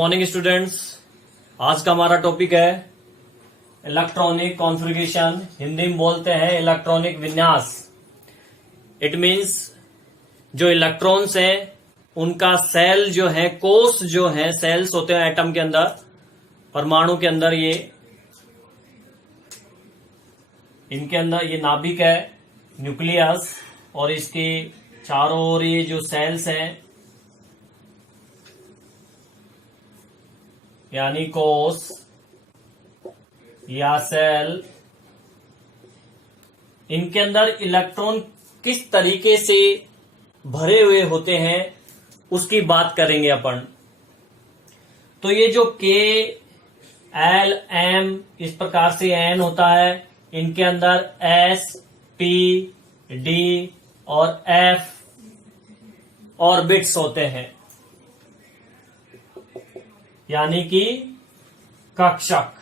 Morning students. आज का हमारा टॉपिक है इलेक्ट्रॉनिक कॉन्फ़िगरेशन, हिंदी में बोलते हैं इलेक्ट्रॉनिक विन्यास। इट मीन्स जो इलेक्ट्रॉन्स हैं उनका सेल जो है, कोष जो है, सेल्स होते हैं एटम के अंदर, परमाणु के अंदर, ये इनके अंदर ये नाभिक है, न्यूक्लियस, और इसके चारों ओर ये जो सेल्स हैं यानी कोष या सेल, इनके अंदर इलेक्ट्रॉन किस तरीके से भरे हुए होते हैं उसकी बात करेंगे अपन। तो ये जो K, L, M इस प्रकार से N होता है, इनके अंदर S, P, D और F ऑर्बिट्स होते हैं, यानी कि कक्षक।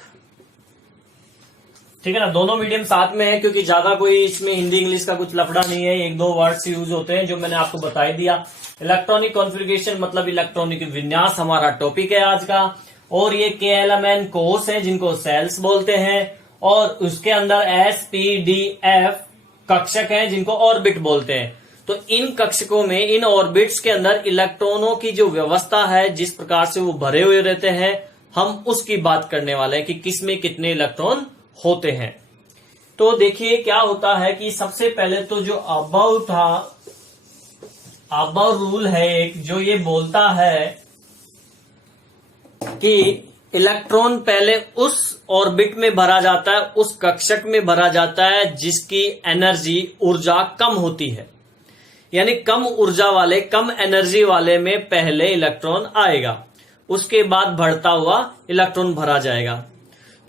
ठीक है ना, दोनों मीडियम साथ में है क्योंकि ज्यादा कोई इसमें हिंदी इंग्लिश का कुछ लफड़ा नहीं है। एक दो वर्ड्स यूज होते हैं जो मैंने आपको बता ही दिया। इलेक्ट्रॉनिक कॉन्फ़िगरेशन मतलब इलेक्ट्रॉनिक विन्यास हमारा टॉपिक है आज का। और ये KLMN कोष है जिनको सेल्स बोलते हैं, और उसके अंदर S, P, D, F कक्षक हैं जिनको ऑर्बिट बोलते हैं। तो इन कक्षकों में, इन ऑर्बिट्स के अंदर इलेक्ट्रॉनों की जो व्यवस्था है, जिस प्रकार से वो भरे हुए रहते हैं, हम उसकी बात करने वाले हैं कि किसमें कितने इलेक्ट्रॉन होते हैं। तो देखिए क्या होता है कि सबसे पहले तो जो अबव था, अबव रूल है एक, जो ये बोलता है कि इलेक्ट्रॉन पहले उस ऑर्बिट में भरा जाता है, उस कक्षक में भरा जाता है जिसकी एनर्जी, ऊर्जा कम होती है। यानी कम ऊर्जा वाले, कम एनर्जी वाले में पहले इलेक्ट्रॉन आएगा, उसके बाद बढ़ता हुआ इलेक्ट्रॉन भरा जाएगा।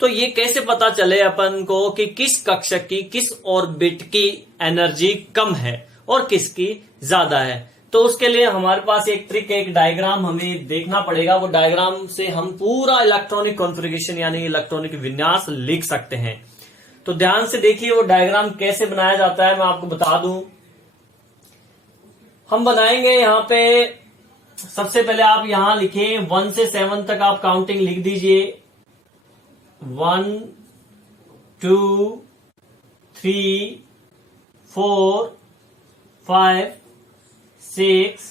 तो ये कैसे पता चले अपन को कि किस कक्षक की, किस ऑर्बिट की एनर्जी कम है और किसकी ज्यादा है। तो उसके लिए हमारे पास एक ट्रिक, एक डायग्राम हमें देखना पड़ेगा। वो डायग्राम से हम पूरा इलेक्ट्रॉनिक कॉन्फ़िगरेशन यानी इलेक्ट्रॉनिक विन्यास लिख सकते हैं। तो ध्यान से देखिए वो डायग्राम कैसे बनाया जाता है, मैं आपको बता दूं। हम बनाएंगे यहां पे, सबसे पहले आप यहां लिखें 1 से 7 तक आप काउंटिंग लिख दीजिए। 1, 2, 3, 4, 5, 6,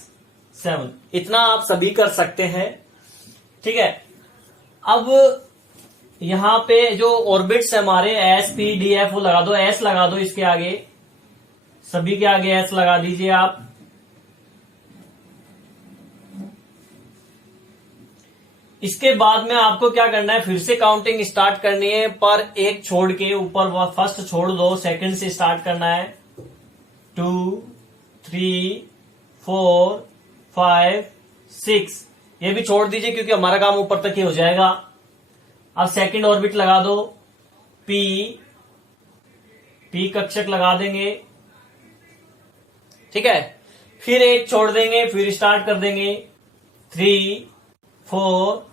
7, इतना आप सभी कर सकते हैं। ठीक है, अब यहां पे जो ऑर्बिट्स है हमारे S, P, D, F, वो लगा दो। S लगा दो इसके आगे, सभी के आगे S लगा दीजिए आप। इसके बाद में आपको क्या करना है, फिर से काउंटिंग स्टार्ट करनी है, पर एक छोड़ के ऊपर फर्स्ट छोड़ दो, सेकंड से स्टार्ट करना है। 2, 3, 4, 5, 6, ये भी छोड़ दीजिए क्योंकि हमारा काम ऊपर तक ही हो जाएगा। अब सेकंड ऑर्बिट लगा दो, P कक्षक लगा देंगे। ठीक है, फिर एक छोड़ देंगे, फिर स्टार्ट कर देंगे। 3, 4,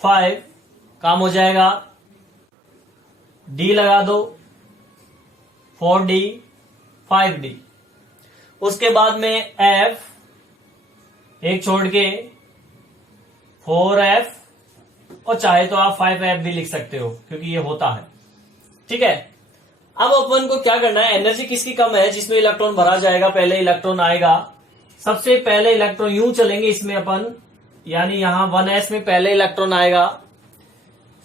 5, काम हो जाएगा। D लगा दो, 4D, 5D। उसके बाद में F, एक छोड़ के 4F, और चाहे तो आप 5F भी लिख सकते हो क्योंकि ये होता है। ठीक है, अब अपन को क्या करना है, एनर्जी किसकी कम है जिसमें इलेक्ट्रॉन भरा जाएगा, पहले इलेक्ट्रॉन आएगा। सबसे पहले इलेक्ट्रॉन यूं चलेंगे इसमें अपन, यानी यहां 1s में पहले इलेक्ट्रॉन आएगा,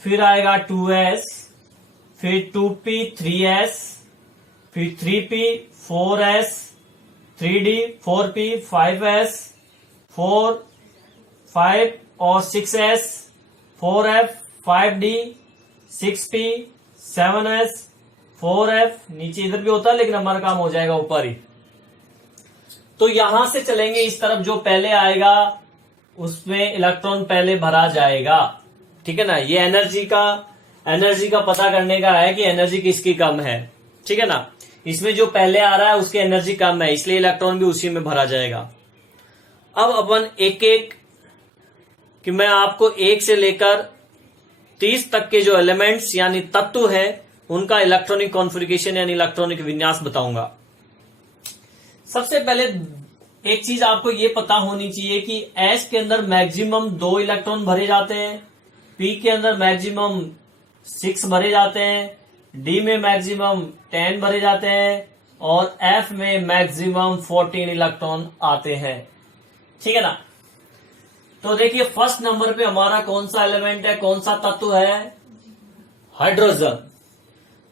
फिर आएगा 2s, फिर 2p, 3s, फिर 3p, 4s, 3d, 4p, 5s, 4, 5 और 6s, 4f, 5d, 6p, 7s, 4f, नीचे इधर भी होता है लेकिन हमारा काम हो जाएगा ऊपर ही। तो यहां से चलेंगे इस तरफ, जो पहले आएगा उसमें इलेक्ट्रॉन पहले भरा जाएगा। ठीक है ना, ये एनर्जी का पता करने का है कि एनर्जी किसकी कम है। ठीक है ना, इसमें जो पहले आ रहा है उसकी एनर्जी कम है, इसलिए इलेक्ट्रॉन भी उसी में भरा जाएगा। अब अपन एक एक कि मैं आपको 1 से लेकर 30 तक के जो एलिमेंट्स यानी तत्व है उनका इलेक्ट्रॉनिक कॉन्फ़िगरेशन यानी इलेक्ट्रॉनिक विन्यास बताऊंगा। सबसे पहले एक चीज आपको ये पता होनी चाहिए कि S के अंदर मैक्सिमम 2 इलेक्ट्रॉन भरे जाते हैं, P के अंदर मैक्सिमम 6 भरे जाते हैं, D में मैक्सिमम 10 भरे जाते हैं और F में मैक्सिमम 14 इलेक्ट्रॉन आते हैं। ठीक है ना। तो देखिए फर्स्ट नंबर पे हमारा कौन सा एलिमेंट है, कौन सा तत्व है, हाइड्रोजन।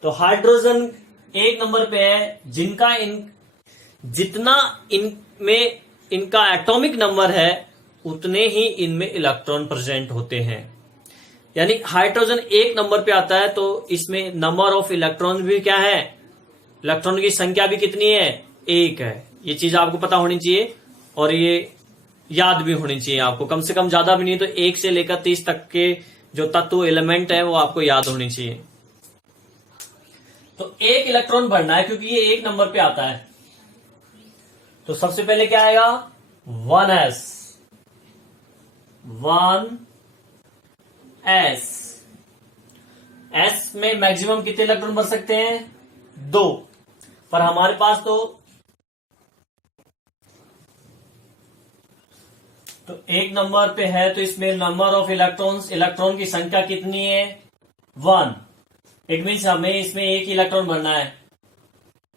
तो हाइड्रोजन एक नंबर पे है, जिनका जितना इनमें इनका एटॉमिक नंबर है उतने ही इनमें इलेक्ट्रॉन प्रेजेंट होते हैं। यानी हाइड्रोजन एक नंबर पे आता है तो इसमें नंबर ऑफ इलेक्ट्रॉन भी क्या है, इलेक्ट्रॉन की संख्या भी कितनी है, 1 है। ये चीज आपको पता होनी चाहिए और ये याद भी होनी चाहिए आपको, कम से कम ज्यादा भी नहीं तो 1 से लेकर 30 तक के जो तत्व एलिमेंट है वो आपको याद होनी चाहिए। तो 1 इलेक्ट्रॉन बढ़ना है क्योंकि ये 1 नंबर पे आता है। तो सबसे पहले क्या आएगा, 1s, 1s। s में मैक्सिमम कितने इलेक्ट्रॉन भर सकते हैं, 2, पर हमारे पास तो 1 नंबर पे है तो इसमें नंबर ऑफ इलेक्ट्रॉन की संख्या कितनी है, 1। इट मीन्स हमें इसमें 1 इलेक्ट्रॉन भरना है,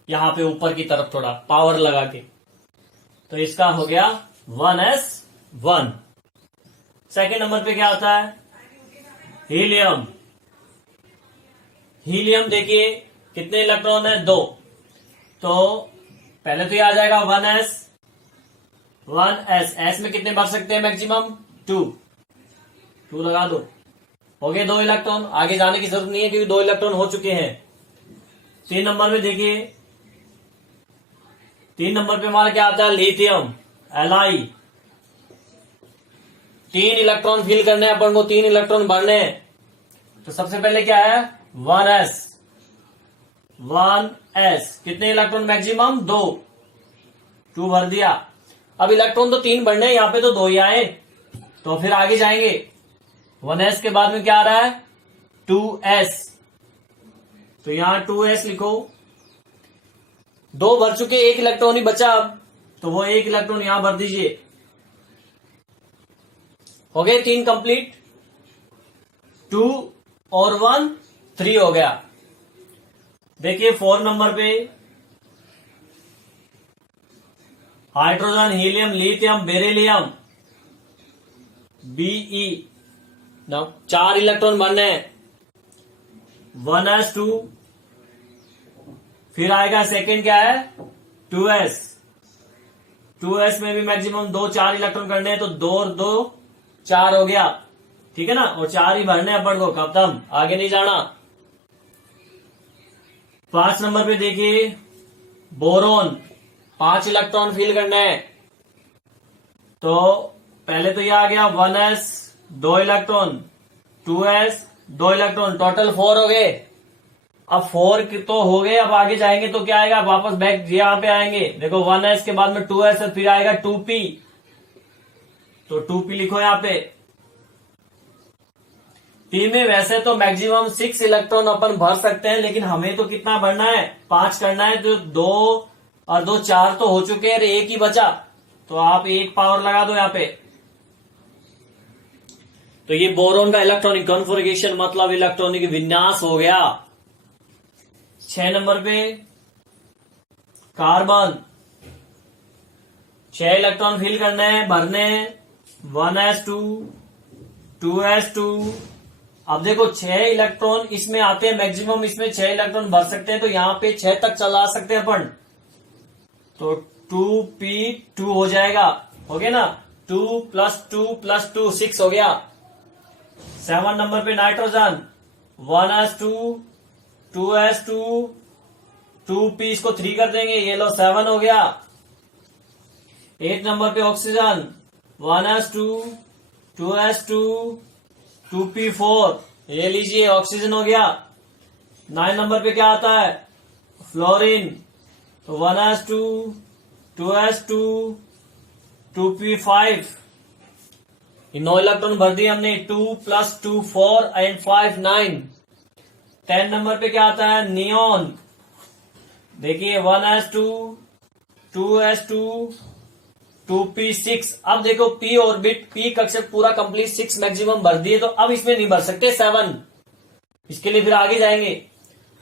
यहां पे ऊपर की तरफ थोड़ा पावर लगा के। तो इसका हो गया 1s1। सेकेंड नंबर पे क्या आता है, हीलियम। हीलियम देखिए कितने इलेक्ट्रॉन है, 2। तो पहले तो ये आ जाएगा 1s, 1s। s में कितने भर सकते हैं मैक्सिमम, 2 लगा दो, हो गए 2 इलेक्ट्रॉन। आगे जाने की जरूरत नहीं है क्योंकि 2 इलेक्ट्रॉन हो चुके हैं। 3 नंबर में देखिए, 3 नंबर पे हमारा क्या आता है, लिथियम, Li। 3 इलेक्ट्रॉन फिल करने हैं अपन को, 3 इलेक्ट्रॉन भरने हैं। तो सबसे पहले क्या है, 1s, 1s। कितने इलेक्ट्रॉन मैक्सिमम, 2 भर दिया। अब इलेक्ट्रॉन तो 3 भरने हैं, यहां पे तो 2 ही आए, तो फिर आगे जाएंगे। 1s के बाद में क्या आ रहा है, 2s। तो यहां 2s लिखो, 2 भर चुके, 1 इलेक्ट्रॉन ही बचा अब, तो वो 1 इलेक्ट्रॉन यहां भर दीजिए। हो गए 3 कंप्लीट, 2 और 1, 3 हो गया। देखिए 4 नंबर पे hydrogen, helium, lithium, beryllium, Be। 4 electron भरने हैं, 1s2। फिर आएगा सेकेंड क्या है, 2s। 2s में भी मैक्सिमम 4 इलेक्ट्रॉन करने हैं, तो 2 और 2 4 हो गया। ठीक है ना, और 4 ही भरने हैं अपन को, खत्म, आगे नहीं जाना। 5 नंबर पे देखिए बोरोन, 5 इलेक्ट्रॉन फिल करने हैं। तो पहले तो ये आ गया 1s, 2 electron, 2s, 2 electron, total 4 हो गए। अब 4 तो हो गए, अब आगे जाएंगे तो क्या आएगा, वापस बैक यहां पे आएंगे। देखो 1s के बाद में 2s और फिर आएगा 2p। तो 2p लिखो यहां पे। p में वैसे तो मैक्सिमम 6 इलेक्ट्रॉन अपन भर सकते हैं, लेकिन हमें तो कितना भरना है, 5 करना है। तो 2 और 2 4 तो हो चुके हैं, 1 ही बचा, तो आप 1 पावर लगा दो यहां पे। तो ये बोरोन का इलेक्ट्रॉनिक कॉन्फ़िगरेशन मतलब इलेक्ट्रॉनिक विन्यास हो गया। 6 नंबर पे कार्बन, 6 इलेक्ट्रॉन फिल करने हैं, भरने हैं, 1s2, 2s2। अब देखो 6 इलेक्ट्रॉन इसमें आते हैं मैक्सिमम, इसमें 6 इलेक्ट्रॉन भर सकते हैं, तो यहां पे 6 तक चला सकते हैं अपन। तो 2p2 हो जाएगा, हो गया ना, 2 + 2 + 2 6 हो गया। 7 नंबर पे नाइट्रोजन, 1s2, 2s2, 2p, इसको 3 कर देंगे, ये लो 7 हो गया। 8 नंबर पे ऑक्सीजन, 1s2, 2s2, 2p4, ये लीजिए ऑक्सीजन हो गया। 9 नंबर पे क्या आता है, फ्लोरीन, तो 1s2, 2s2, 2p5, 9 इलेक्ट्रॉन भर दिए हमने। 2 + 2 4 and 5 9। 10 नंबर पे क्या आता है, नियोन। देखिए 1s2, 2s2, 2p6। अब देखो p ऑर्बिट, p कक्षक पूरा कंप्लीट 6 मैक्सिमम भर दिए, तो अब इसमें नहीं भर सकते 7, इसके लिए फिर आगे जाएंगे।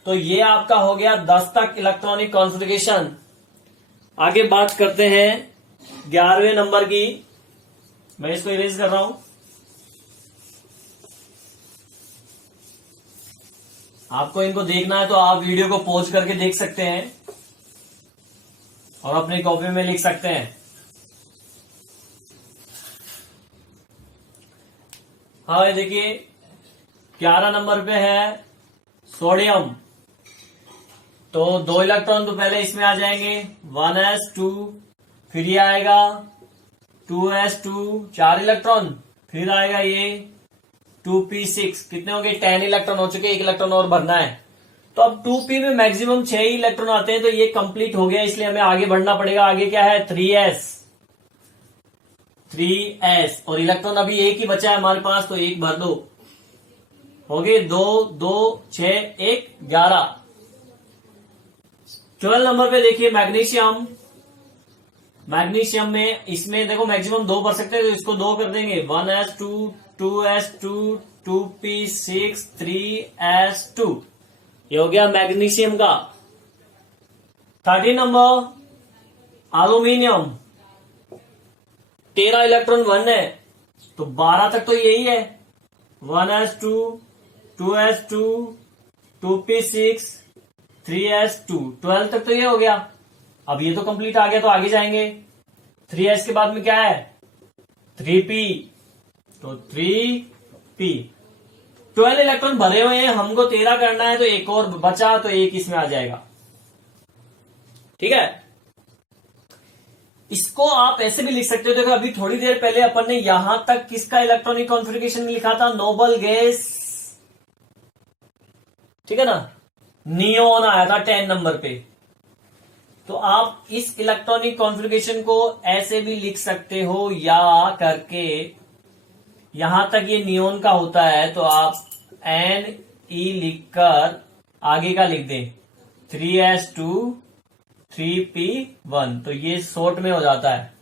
तो ये आपका हो गया 10 तक इलेक्ट्रॉनिक कॉन्फ़िगरेशन। आगे बात करते हैं 11वें नंबर की। मैं इसको इरेज कर रहा हूं। आपको इनको देखना है तो आप वीडियो को पॉज करके देख सकते हैं और अपनी कॉपी में लिख सकते हैं। हाँ देखिए 11 नंबर पे है सोडियम। तो 2 इलेक्ट्रॉन तो पहले इसमें आ जाएंगे, 1s2, फिर ये आएगा 2s2, 4 इलेक्ट्रॉन, फिर आएगा ये 2p6। कितने हो गए? 10 इलेक्ट्रॉन हो चुके, 1 इलेक्ट्रॉन और भरना है। तो अब 2p में मैक्सिमम 6 ही इलेक्ट्रॉन आते हैं, तो ये कंप्लीट हो गया, इसलिए हमें आगे बढ़ना पड़ेगा। आगे क्या है? 3s और इलेक्ट्रॉन अभी एक ही बचा है हमारे पास, तो एक भर दो। हो गए 2, 2, 6, 1, 11। 12 नंबर पे देखिए मैग्नीशियम। मैग्नीशियम में इसमें देखो मैक्सिमम 2 भर सकते हैं, तो इसको 2 कर देंगे। 1s2, 2s2, 2p6, 3s2। ये हो गया मैग्नीशियम का। 13 नंबर एल्यूमिनियम। 13 इलेक्ट्रॉन 1 है, तो 12 तक तो यही है। 1s2, 2s2, 2p6, 3s2, 12 तक तो ये हो गया। अब ये तो कंप्लीट आ गया, तो आगे जाएंगे। 3s के बाद में क्या है? 3p, तो 3p। 12 इलेक्ट्रॉन भरे हुए हैं, हमको 13 करना है, तो एक और बचा, तो एक इसमें आ जाएगा। ठीक है, इसको आप ऐसे भी लिख सकते हो। देखो अभी थोड़ी देर पहले अपन ने यहां तक किसका इलेक्ट्रॉनिक कॉन्फ़िगरेशन लिखा था? नोबल गैस, ठीक है ना। नियोन आया था 10 नंबर पे। तो आप इस इलेक्ट्रॉनिक कॉन्फ़िगरेशन को ऐसे भी लिख सकते हो, या करके यहां तक ये नियोन का होता है, तो आप Ne लिखकर आगे का लिख दें 3s2, 3p1, तो ये शॉर्ट में हो जाता है।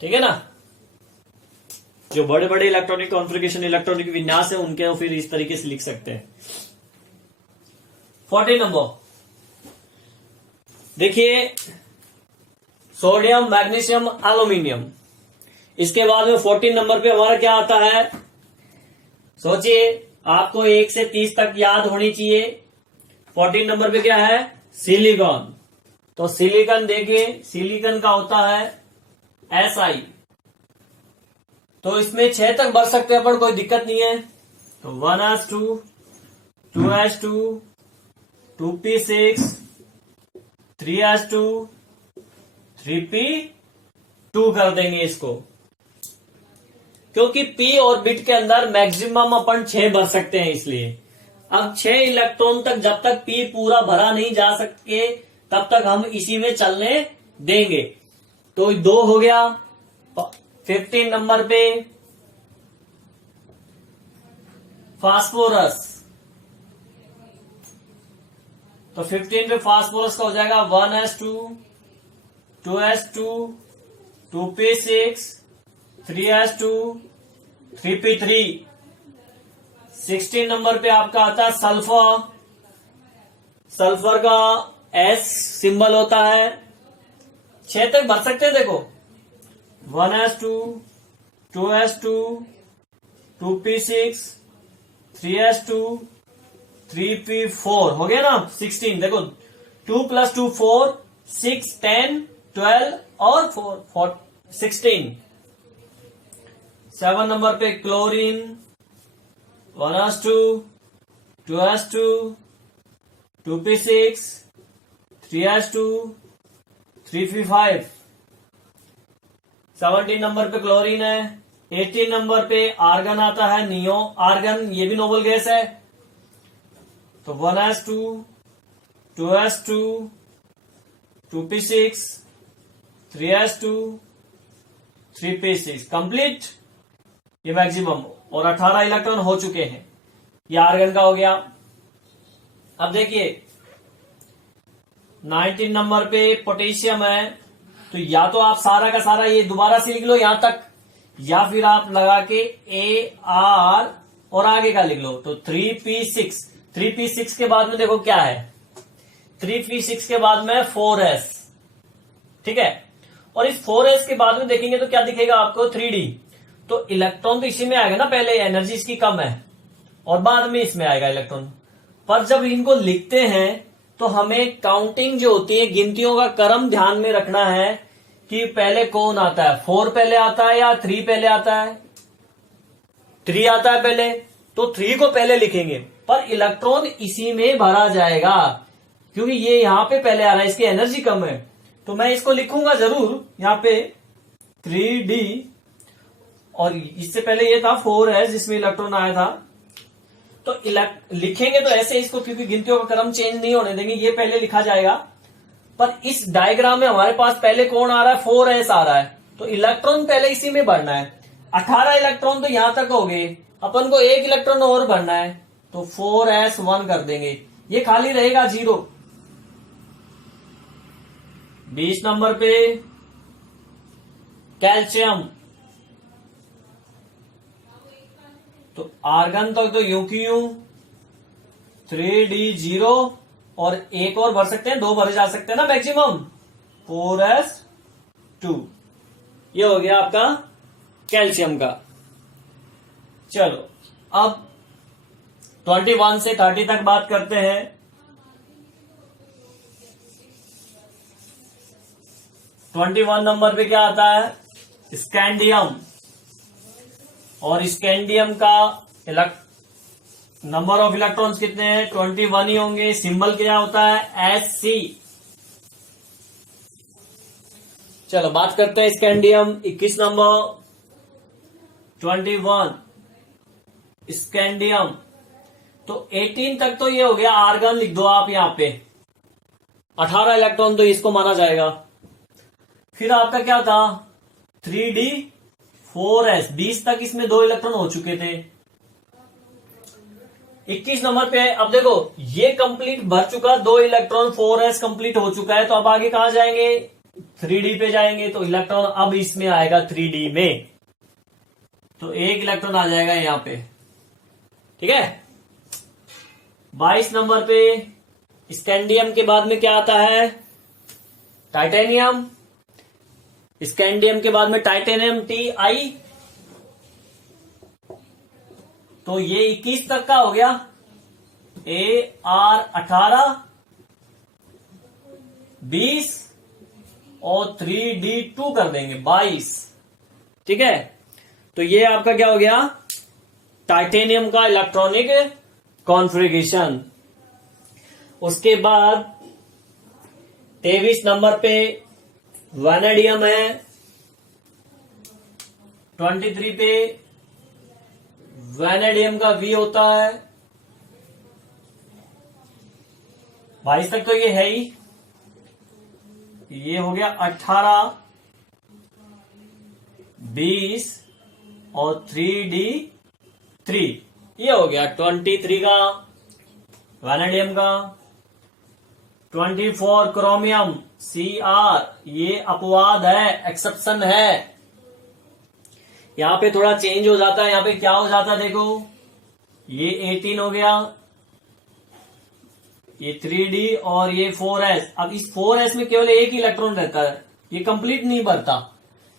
ठीक है ना। जो बड़े बड़े इलेक्ट्रॉनिक कॉन्फ़िगरेशन, इलेक्ट्रॉनिक विन्यास है, उनके फिर इस तरीके से लिख सकते हैं। 14 नंबर देखिए सोडियम, मैग्नीशियम, एल्यूमिनियम। इसके बाद में 14 नंबर पे हमारा क्या आता है? सोचिए, आपको 1 से 30 तक याद होनी चाहिए। 14 नंबर पे क्या है? सिलिकॉन। तो सिलिकॉन देखिए, सिलिकॉन का होता है Si। तो इसमें 6 तक बढ़ सकते हैं, पर कोई दिक्कत नहीं है। तो 1s2, 2s2, 2p6, 3s2, 3p2 कर देंगे इसको, क्योंकि p ऑर्बिट के अंदर मैक्सिमम अपन 6 भर सकते हैं, इसलिए। अब 6 इलेक्ट्रॉन तक जब तक p पूरा भरा नहीं जा सके, तब तक हम इसी में चलने देंगे। तो 2 हो गया। 15 नंबर पे फास्फोरस। तो 15 पे फास्फोरस का हो जाएगा 1s2, 2s2, 2p6, 3s2, 3p3। 16 number पे आपका आता है सल्फर। सल्फर का S सिंबल होता है। 6 तक भर सकते हैं, देखो 1s2, 2s2, 2p6, 3s2, 3p4 हो गया ना। 16 देखो 2 + 2 4, 6, 10, 12 और 4 16। 7 नंबर पे chlorine. 1s2, 2s2, 2p6, 3s2, 3p5। 17 number पे क्लोरीन है। 18 नंबर पे आर्गन आता है, नियो आर्गन, ये भी नोबल गैस है। तो 1s2, 2s2, 2p6, 3s2, 3p6 complete, ये मैक्सिमम। और 18 इलेक्ट्रॉन हो चुके हैं, ये आर्गन का हो गया। अब देखिए 19 नंबर पे पोटेशियम है। तो या तो आप सारा का सारा ये दोबारा से लिख लो यहां तक, या फिर आप लगा के AR और आगे का लिख लो। तो 3p6, 3p6 के बाद में देखो क्या है, 3p6 के बाद में 4s, ठीक है। और इस 4s के बाद में देखेंगे तो क्या दिखेगा आपको, 3d। तो इलेक्ट्रॉन तो इसी में आएगा ना, पहले एनर्जी इसकी कम है और बाद में इसमें आएगा इलेक्ट्रॉन। पर जब इनको लिखते हैं तो हमें काउंटिंग जो होती है, गिनतियों का क्रम ध्यान में रखना है कि पहले कौन आता है, 4 पहले आता है या 3 पहले आता है। 3 आता है पहले, तो 3 को पहले लिखेंगे, पर इलेक्ट्रॉन इसी में भरा जाएगा क्योंकि ये यहां पे पहले आ रहा है, इसकी एनर्जी कम है। तो मैं इसको लिखूंगा जरूर यहां पे 3d, और इससे पहले ये था 4s जिसमें इलेक्ट्रॉन आया था। तो लिखेंगे तो ऐसे इसको, क्योंकि गिनतियों का क्रम चेंज नहीं होने देंगे, ये पहले लिखा जाएगा। पर इस डायग्राम में हमारे पास पहले कौन आ रहा है, 4s आ रहा है, तो इलेक्ट्रॉन पहले इसी में भरना है। 18 इलेक्ट्रॉन तो यहां तक हो गए, अपन को 1 इलेक्ट्रॉन और भरना है, तो 4s1 कर देंगे, ये खाली रहेगा 0। 20 नंबर पे कैल्शियम, तो आर्गन तक तो यूं की यूं 3d0, और एक और भर सकते हैं, 2 भरे जा सकते हैं ना मैक्सिमम, 4s2। ये हो गया आपका कैल्शियम का। चलो अब 21 से 30 तक बात करते हैं। 21 नंबर पे क्या आता है, स्कैंडियम, और स्कैंडियम का नंबर ऑफ इलेक्ट्रॉन्स कितने हैं, 21 ही होंगे। सिंबल क्या होता है, Sc। चलो बात करते हैं स्कैंडियम, 21 नंबर 21 स्कैंडियम। तो 18 तक तो ये हो गया, आर्गन लिख दो आप यहां पे, 18 इलेक्ट्रॉन तो इसको माना जाएगा। फिर आपका क्या था, 3d4s, 20 तक इसमें 2 इलेक्ट्रॉन हो चुके थे। 21 नंबर पे अब देखो ये कंप्लीट भर चुका, 2 इलेक्ट्रॉन 4s कंप्लीट हो चुका है, तो अब आगे कहां जाएंगे, 3d पे जाएंगे। तो इलेक्ट्रॉन अब इसमें आएगा 3d में, तो 1 इलेक्ट्रॉन आ जाएगा यहां पे, ठीक है। 22 नंबर पे स्कैंडियम के बाद में क्या आता है, टाइटेनियम। स्कैंडियम के बाद में टाइटेनियम Ti, तो ये 21 तक का हो गया, Ar 18, 20 और 3d2 कर देंगे 22, ठीक है। तो ये आपका क्या हो गया, टाइटेनियम का इलेक्ट्रॉनिक कॉन्फ़िगरेशन। उसके बाद 23 नंबर पे वैनेडियम है। 23 पे वैनेडियम का V होता है। 22 तक तो ये है ही, ये हो गया 18, 20 और 3d3, ये हो गया 23 का वैनेडियम का। 24 क्रोमियम Cr, ये अपवाद है, एक्सेप्शन है, यहां पे थोड़ा चेंज हो जाता है। यहां पे क्या हो जाता है देखो, ये 18 हो गया, ये 3d और ये 4s। अब इस 4s में केवल 1 ही इलेक्ट्रॉन रहता है, ये कंप्लीट नहीं भरता,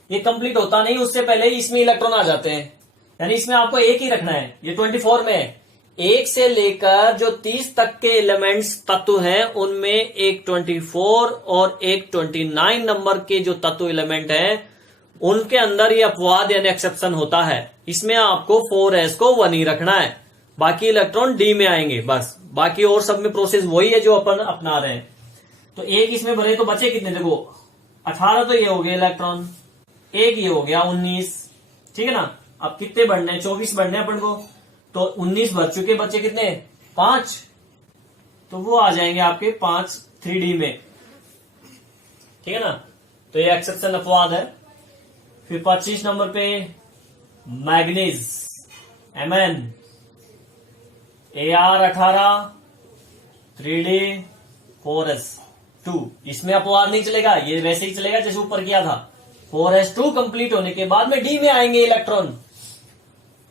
ये कंप्लीट होता नहीं, उससे पहले ही इसमें इलेक्ट्रॉन आ जाते हैं, यानी इसमें आपको 1 ही रखना है। ये 24 में है, 1 से लेकर जो 30 तक के एलिमेंट्स तत्व हैं उनमें एक 24 और एक 29 नंबर के जो तत्व एलिमेंट हैं उनके अंदर ये अपवाद यानी एक्सेप्शन होता है। इसमें आपको 4s को 1 ही रखना है, बाकी इलेक्ट्रॉन d में आएंगे बस, बाकी और सब में प्रोसेस वही है जो अपन अपना रहे हैं। तो 1 इसमें भरे तो बचे कितने, देखो 18 तो ये हो गया इलेक्ट्रॉन, 1 ये हो गया 19, ठीक है ना। अब कितने बढ़ने हैं, 24 बढ़ने अपन को, तो 19 भर चुके, बचे कितने 5, तो वो आ जाएंगे आपके 5 3d में, ठीक है ना। तो ये एक्सेप्शन अपवाद है। फिर 25 नंबर पे manganese Mn, Ar 18, 3d 4s, 2। इसमें अपवाद नहीं चलेगा, ये वैसे ही चलेगा जैसे ऊपर किया था। 4s2 कंप्लीट होने के बाद में डी में आएंगे इलेक्ट्रॉन।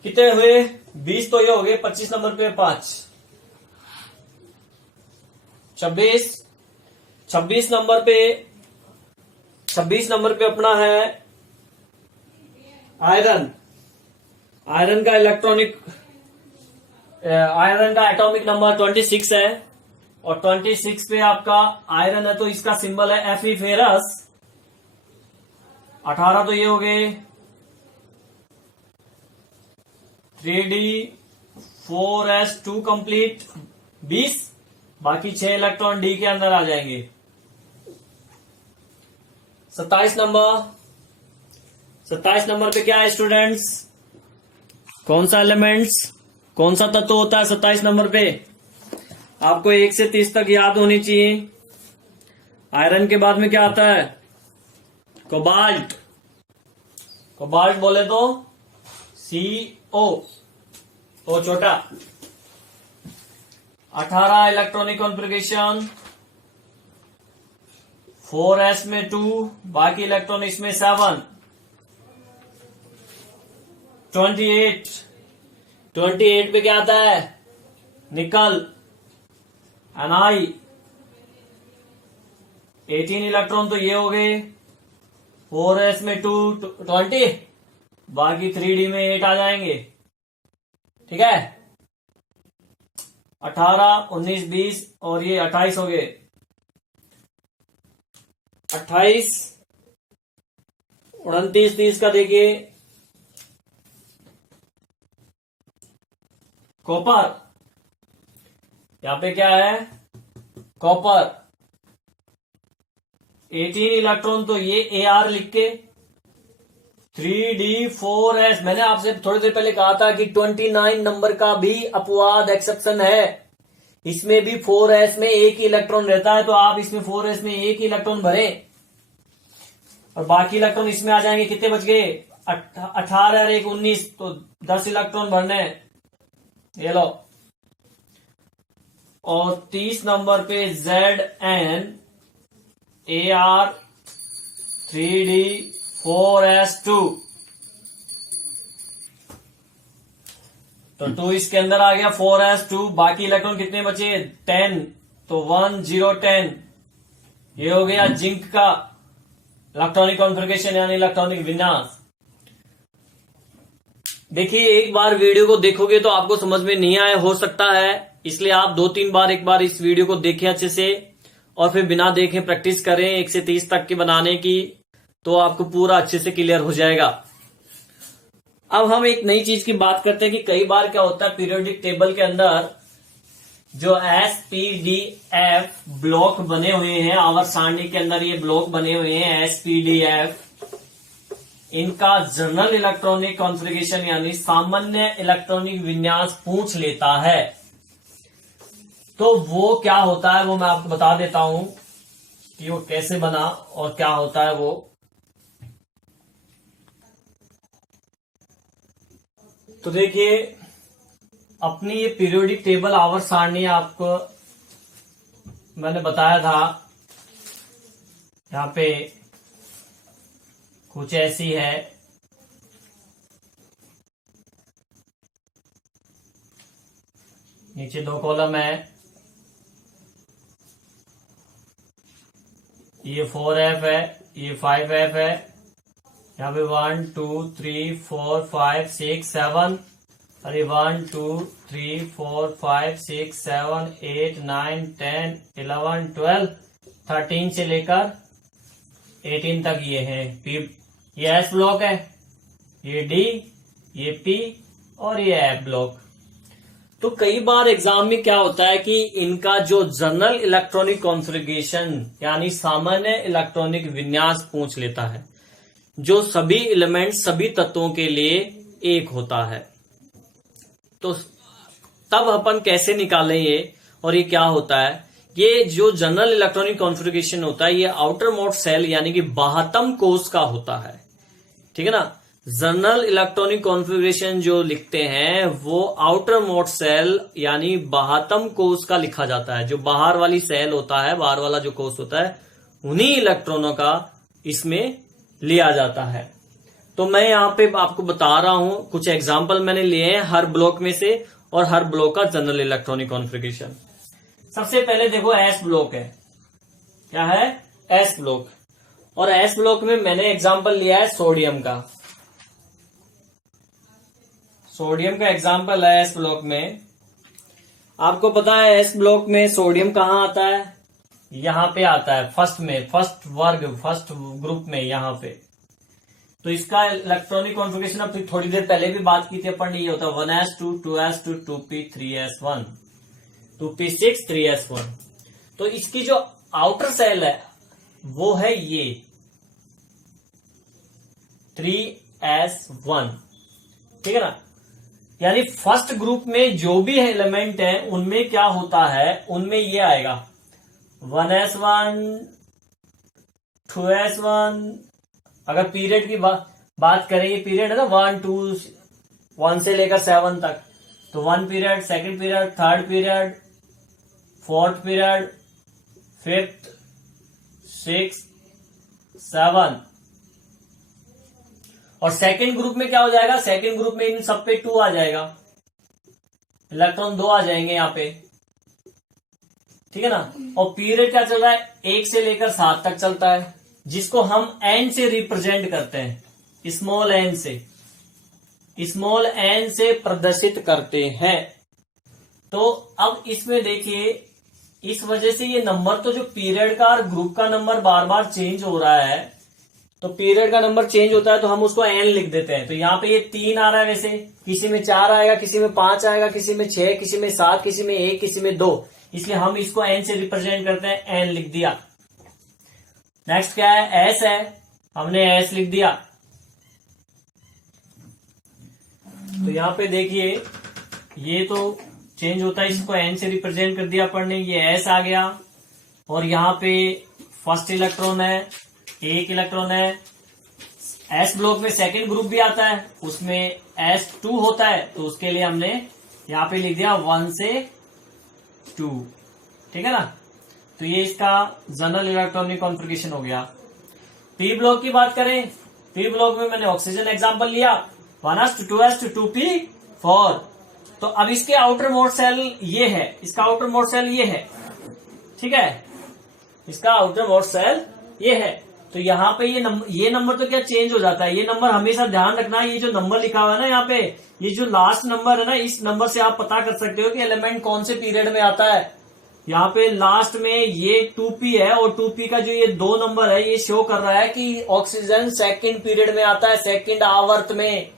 कितने हुए? 20 तो ये हो गए। 25 नंबर पे 5, 26। 26 नंबर पे अपना है आयरन। आयरन का एटॉमिक नंबर 26 है, और 26 पे आपका आयरन है तो इसका सिंबल है Fe फेरस। 18 तो ये हो गए। 3d4s2 कंप्लीट 20, बाकी 6 इलेक्ट्रॉन डी के अंदर आ जाएंगे। 27 नंबर पे क्या है स्टूडेंट्स? कौन सा एलिमेंट्स, कौन सा तत्व होता है 27 नंबर पे? आपको 1 से 30 तक याद होनी चाहिए। आयरन के बाद में क्या आता है? कोबाल्ट। कोबाल्ट बोले तो CO, ओ छोटा। 18 इलेक्ट्रॉनिक कॉन्फ़िगरेशन, 4s में 2, बाकी इलेक्ट्रॉन इसमें 7। 28 पे क्या आता है? निकल, Ni। 18 इलेक्ट्रॉन तो ये हो गए। 4s में 2, 20, बाकी 3d में 8 आ जाएंगे। ठीक है, 18, 19, 20 और ये 28 हो गए। 28, 29, 30 का देखिए। कॉपर, यहां पे क्या है? कॉपर। 18 इलेक्ट्रॉन तो ये Ar लिख के। 3d4s, मैंने आपसे थोड़ी देर पहले कहा था कि 29 नंबर का भी अपवाद एक्सेप्शन है। इसमें भी 4s में एक ही इलेक्ट्रॉन रहता है, तो आप इसमें 4s में एक ही इलेक्ट्रॉन भरें और बाकी इलेक्ट्रॉन इसमें आ जाएंगे। कितने बच गए? 18 और 1 19, तो 10 इलेक्ट्रॉन भरने हैं। ये लो। और 30 नंबर पे Zn Ar 3d4s2, तो 2 इसके अंदर आ गया। 4s2, बाकी इलेक्ट्रॉन कितने बचे? 10, तो 1 0 10। ये हो गया जिंक का इलेक्ट्रॉनिक कॉन्फ़िगरेशन यानी इलेक्ट्रॉनिक विन्यास। देखिए, एक बार वीडियो को देखोगे तो आपको समझ में नहीं आया हो सकता है, इसलिए आप 2-3 बार एक बार इस वीडियो को देखें अच्छे से, और फिर बिना देखे प्रैक्टिस करें 1 से 30 तक की बनाने की, तो आपको पूरा अच्छे से क्लियर हो जाएगा। अब हम एक नई चीज की बात करते हैं कि कई बार क्या होता है पीरियोडिक टेबल के अंदर जो SPDF ब्लॉक बने हुए हैं, आवर्त सारणी के अंदर ये ब्लॉक बने हुए हैं SPDF, इनका जनरल इलेक्ट्रॉनिक कॉन्फ़िगरेशन यानी सामान्य इलेक्ट्रॉनिक विन्यास पूछ लेता है। तो वो क्या होता है वो मैं आपको बता देता हूं कि वो कैसे बना और क्या होता है वो। तो देखिए, अपनी ये पीरियोडिक टेबल आवर्त सारणी आपको मैंने बताया था, यहां पे कुछ ऐसी है। नीचे 2 कॉलम है, ये 4f है, ये 5f है। यहाँ पे 1 2 3 4 5 6 7, अरे 1 2 3 4 5 6 7 8 9 10 11 12 13 से लेकर 18 तक ये है। ये S ब्लॉक है, ये D, ये P और ये F ब्लॉक। तो कई बार एग्जाम में क्या होता है कि इनका जो जनरल इलेक्ट्रॉनिक कॉन्फ़िगरेशन यानी सामान्य इलेक्ट्रॉनिक विन्यास पूछ लेता है, जो सभी एलिमेंट सभी तत्वों के लिए एक होता है। तो तब अपन कैसे निकालें ये, और ये क्या होता है? ये जो जनरल इलेक्ट्रॉनिक कॉन्फ़िगरेशन होता है ये आउटर मोस्ट सेल यानी कि बाह्यतम कोश का होता है, ठीक है ना। जनरल इलेक्ट्रॉनिक कॉन्फ़िगरेशन जो लिखते हैं वो आउटर मोस्ट सेल यानी बाहतम कोष का लिखा जाता है। जो बाहर वाली सेल होता है, बाहर वाला जो कोष होता है, उन्हीं इलेक्ट्रॉनों का इसमें लिया जाता है। तो मैं यहां पे आपको बता रहा हूं, कुछ एग्जाम्पल मैंने लिए हैं हर ब्लॉक में से और हर ब्लॉक का जनरल इलेक्ट्रॉनिक कॉन्फ़िगरेशन। सबसे पहले देखो एस ब्लॉक है। क्या है? S block. और एस ब्लॉक में मैंने एग्जाम्पल लिया है सोडियम का। सोडियम का एग्जाम्पल है एस ब्लॉक में। आपको पता है एस ब्लॉक में सोडियम कहां आता है? यहां पे आता है, फर्स्ट में, फर्स्ट वर्ग, फर्स्ट ग्रुप में, यहां पे। तो इसका इलेक्ट्रॉनिक कॉन्फ़िगरेशन अब थोड़ी देर पहले भी बात की थी अपन ने, ये होता है 1s2 2s2 2p 3s1 2p6 3s1। तो इसकी जो आउटर सेल है वो है ये 3s1, ठीक है ना। यानी फर्स्ट ग्रुप में जो भी एलिमेंट है उनमें क्या होता है, उनमें ये आएगा 1s1 2s1। अगर पीरियड की बात करें, ये पीरियड है ना 1 2 1 से लेकर 7 तक, तो 1 period, second period, third period, fourth period, fifth, 6 7। और सेकंड ग्रुप में क्या हो जाएगा? सेकंड ग्रुप में इन सब पे 2 आ जाएगा, इलेक्ट्रॉन 2 आ जाएंगे यहां पे, ठीक है ना। और पीरियड क्या चल रहा है? 1 से लेकर 7 तक चलता है, जिसको हम एन से रिप्रेजेंट करते हैं, स्मॉल एन से, स्मॉल एन से प्रदर्शित करते हैं। तो अब इसमें देखिए, इस वजह से ये नंबर तो जो पीरियड का और ग्रुप का नंबर बार बार चेंज हो रहा है, तो पीरियड का नंबर चेंज होता है तो हम उसको एन लिख देते हैं। तो यहाँ पे ये 3 आ रहा है, वैसे किसी में 4 आएगा, किसी में 5 आएगा, किसी में 6, किसी में 7, किसी में 1, किसी में 2, इसलिए हम इसको एन से रिप्रेजेंट करते हैं, एन लिख दिया। नेक्स्ट क्या है? एस है, हमने एस लिख दिया। तो यहां पे देखिए ये तो चेंज होता है, इसको एन से रिप्रेजेंट कर दिया अपन ने, ये एस आ गया। और यहां पे फर्स्ट इलेक्ट्रॉन है, एक इलेक्ट्रॉन है। एस ब्लॉक में सेकंड ग्रुप भी आता है, उसमें S2 होता है, तो उसके लिए हमने यहां पे लिख दिया 1 से 2, ठीक है ना। तो ये इसका जनरल इलेक्ट्रॉनिक कॉन्फ़िगरेशन हो गया। पी ब्लॉक की बात करें, पी ब्लॉक में मैंने ऑक्सीजन एग्जांपल लिया, 1s2 2s2 2p4। तो अब इसके आउटर मोस्ट सेल ये है, इसका आउटर मोस्ट सेल ये है, ठीक है, इसका आउटर मोस्ट सेल ये है। तो यहाँ पे ये नंबर तो क्या चेंज हो जाता है, ये नंबर हमेशा ध्यान रखना, ये जो नंबर लिखा हुआ है ना यहाँ पे, ये जो लास्ट नंबर है ना, इस नंबर से आप पता कर सकते हो कि एलिमेंट कौन से पीरियड में आता है। यहाँ पे लास्ट में ये 2p है, और 2p का जो ये 2 नंबर है, ये शो कर रहा है कि ऑक्सीजन सेकंड पीरियड में आता है, सेकंड आवर्त में।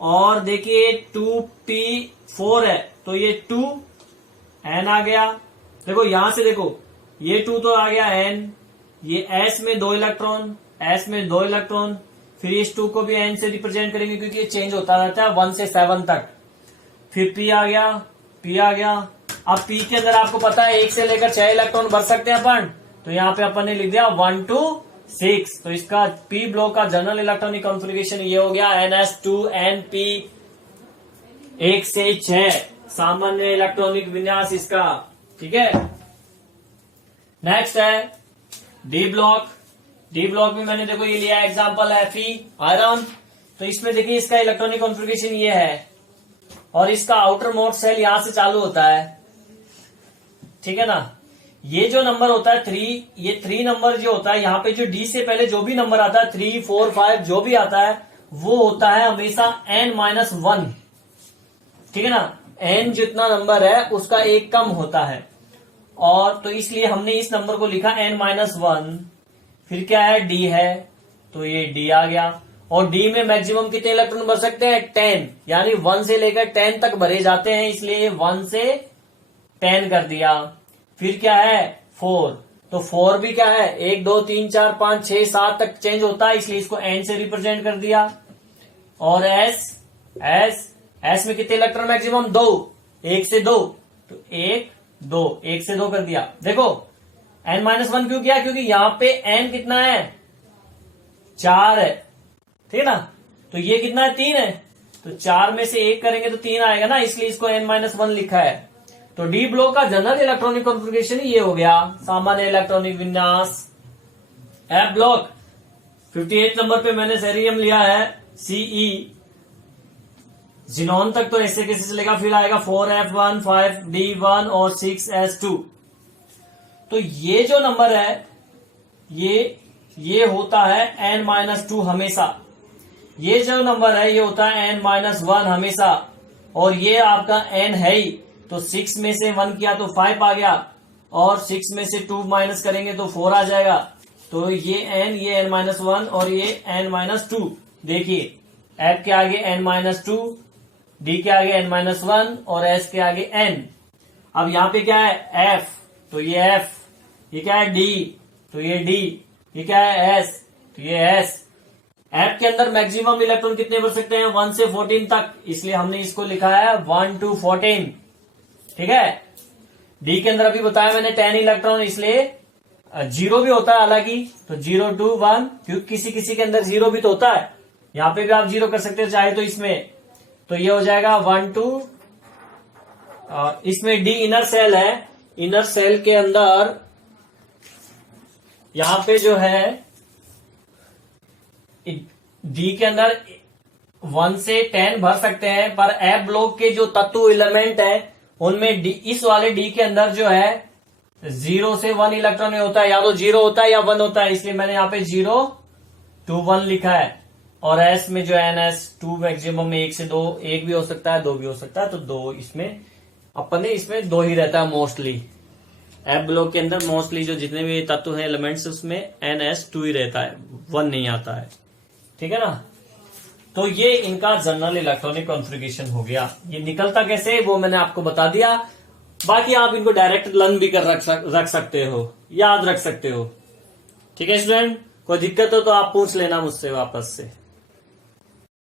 और देखिए 2p4 है, तो ये 2n आ गया। देखो यहां से देखो, ये 2 तो आ गया n, ये s में 2 इलेक्ट्रॉन, s में 2 इलेक्ट्रॉन, फिर इस 2 को भी n से रिप्रेजेंट करेंगे क्योंकि ये चेंज होता रहता है 1 से 7 तक। फिर p आ गया, p आ गया। अब p के अंदर आपको पता है 1 से लेकर 6 इलेक्ट्रॉन भर सकते हैं अपन, तो यहाँ पे अपन ने लिख दिया 1 to 6। तो इसका p ब्लॉक का जनरल इलेक्ट्रॉनिक कॉन्फ़िगरेशन ये हो गया ns2np 1 से 6, सामान्य इलेक्ट्रॉनिक विन्यास इसका, ठीक है। नेक्स्ट है डी ब्लॉक। डी ब्लॉक में मैंने देखो ये लिया एग्जांपल है Fe आयरन। तो इसमें देखिए इसका इलेक्ट्रॉनिक कॉन्फ़िगरेशन ये है, और इसका आउटर मोस्ट सेल यहां से चालू होता है, ठीक है ना। ये जो नंबर होता है 3, ये 3 नंबर जो होता है यहाँ पे, जो डी से पहले जो भी नंबर आता है 3 4 5 जो भी आता है, वो होता है हमेशा n-1, ठीक है ना। n जितना नंबर है उसका एक कम होता है, और तो इसलिए हमने इस नंबर को लिखा n-1। फिर क्या है? d है, तो ये d आ गया। और d में मैक्सिमम कितने इलेक्ट्रॉन भर सकते हैं? 10, यानी 1 से लेकर 10 तक भरे जाते हैं, इसलिए 1 से 10 कर दिया। फिर क्या है? 4, तो 4 भी क्या है? 1 2 3 4 5 6 7 तक चेंज होता है, इसलिए इसको n से रिप्रेजेंट कर दिया। और s में कितने इलेक्ट्रॉन मैक्सिमम? 2, 1 से 2, तो 1 2, 1 से 2 कर दिया। देखो n-1 क्यों किया? क्योंकि यहाँ पे n कितना है? 4 है, ठीक है ना। तो ये कितना है, 3 है, तो 4 में से 1 करेंगे तो 3 आएगा ना, इसलिए इसको n-1 लिखा है। तो डी ब्लॉक का जनरल इलेक्ट्रॉनिक कॉन्फ़िगरेशन ये हो गया, सामान्य इलेक्ट्रॉनिक विन्यास। एफ ब्लॉक 58 नंबर पे मैंने सेरियम लिया है Ce, जिनॉन तक तो ऐसे कैसे चलेगा, फिर आएगा 4f1, 5d1 और 6s2। तो ये जो नंबर है ये होता है n-2 हमेशा, ये जो नंबर है ये होता है n-1 हमेशा, और ये आपका n है ही, तो 6 में से 1 किया तो 5 आ गया, और 6 में से 2 माइनस करेंगे तो 4 आ जाएगा। तो ये n-1 और ये n-2। देखिए f के आगे n-2, d के आगे n-1 और s के आगे n। अब यहां पे क्या है, f, तो ये f, ये क्या है, d, तो ये d, ये क्या है, s, तो ये s। f के अंदर मैक्सिमम इलेक्ट्रॉन कितने भर सकते हैं, 1 से 14 तक, इसलिए हमने इसको लिखा है 1 to 14। ठीक है। d के अंदर अभी बताया मैंने 10 इलेक्ट्रॉन, इसलिए 0 भी होता है हालांकि, तो 0 to 1, क्योंकि किसी किसी के अंदर 0 भी तो होता है, यहां पे भी आप 0 कर सकते हो चाहे तो इसमें। तो ये हो जाएगा 1 to, इसमें d इनर सेल है, इनर सेल के अंदर यहां पे जो है d के अंदर 1 से 10 भर सकते हैं, पर एफ ब्लॉक के जो तत्व एलिमेंट है उनमें d, इस वाले d के अंदर जो है 0 से 1 इलेक्ट्रॉन होता है, या तो 0 होता है या 1 होता है, इसलिए मैंने यहाँ पे 0 to 1 लिखा है। और s में जो है ns2 मैक्सिमम में 1 से 2, 1 भी हो सकता है 2 भी हो सकता है, तो 2 इसमें अपने इसमें 2 ही रहता है मोस्टली। एफ ब्लॉक के अंदर मोस्टली जो जितने भी तत्व हैं एलिमेंट्स उसमें ns2 ही रहता है, 1 नहीं आता है। ठीक है ना। तो ये इनका जनरल इलेक्ट्रॉनिक कॉन्फ़िगरेशन हो गया। ये निकलता कैसे वो मैंने आपको बता दिया, बाकी आप इनको डायरेक्ट लर्न भी कर रख सकते हो, याद रख सकते हो। ठीक है स्टूडेंट, कोई दिक्कत हो तो आप पूछ लेना मुझसे वापस से।